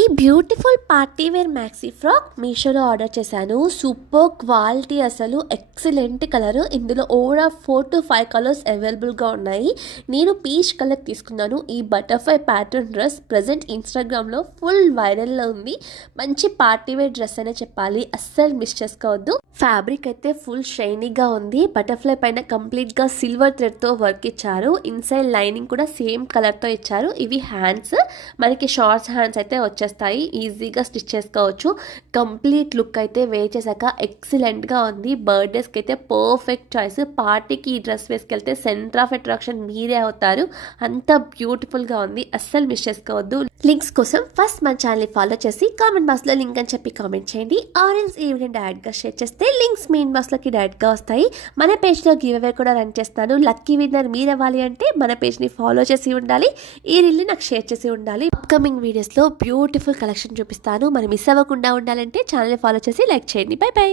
ఈ beautiful party wear maxi frock మీషోలో order చేశాను. సూపర్ క్వాలిటీ, అసలు ఎక్సలెంట్ కలర్. ఇందులో ఓవర్ 4 to 5 కలర్స్ అవైలబుల్గా ఉన్నాయి. నేను పీచ్ కలర్ తీసుకున్నాను. ఈ బటర్ఫ్లై ప్యాటర్న్ డ్రెస్ ప్రజెంట్ ఇన్స్టాగ్రామ్లో ఫుల్ వైరల్లో ఉంది. మంచి పార్టీ వేర్ డ్రెస్ అనే చెప్పాలి, అస్సలు మిస్ చేసుకోవద్దు. ఫ్యాబ్రిక్ అయితే ఫుల్ షైనీగా ఉంది. బటర్ఫ్లై పైన కంప్లీట్గా సిల్వర్ థ్రెడ్తో వర్క్ ఇచ్చారు. ఇన్సైడ్ లైనింగ్ కూడా సేమ్ కలర్తో ఇచ్చారు. ఇవి హ్యాండ్స్, మనకి షార్ట్స్ హ్యాండ్స్ అయితే వచ్చేస్తాయి. ఈజీగా స్టిచ్ చేసుకోవచ్చు. కంప్లీట్ లుక్ అయితే వేర్ చేశాక ఎక్సలెంట్గా ఉంది. బర్త్డేస్కి అయితే పర్ఫెక్ట్ చాయిస్. పార్టీకి ఈ డ్రెస్ వేసుకెళ్తే సెంటర్ ఆఫ్ అట్రాక్షన్ మీరే అవుతారు. అంత బ్యూటిఫుల్గా ఉంది, అస్సలు మిస్ చేసుకోవద్దు. లింక్స్ కోసం ఫస్ట్ మన ఛానల్ని ఫాలో చేసి కామెంట్ బాక్స్లో లింక్ అని చెప్పి కామెంట్ చేయండి. ఆరెంజ్ ఈవెంట్ డైరెక్ట్గా షేర్ చేస్తే లింక్స్ మీ ఇన్బాక్స్లోకి డైరెక్ట్గా వస్తాయి. మన పేజ్లో గివ్ అవే కూడా రన్ చేస్తాను. లక్కీ విన్నర్ మీరు అవ్వాలి అంటే మన పేజ్ని ఫాలో చేసి ఉండాలి. ఈ రీల్ని నాకు షేర్ చేసి ఉండాలి. అప్కమింగ్ వీడియోస్లో బ్యూటిఫుల్ కలెక్షన్ చూపిస్తాను. మరి మిస్ అవ్వకుండా ఉండాలంటే ఛానల్ని ఫాలో చేసి లైక్ చేయండి. By by.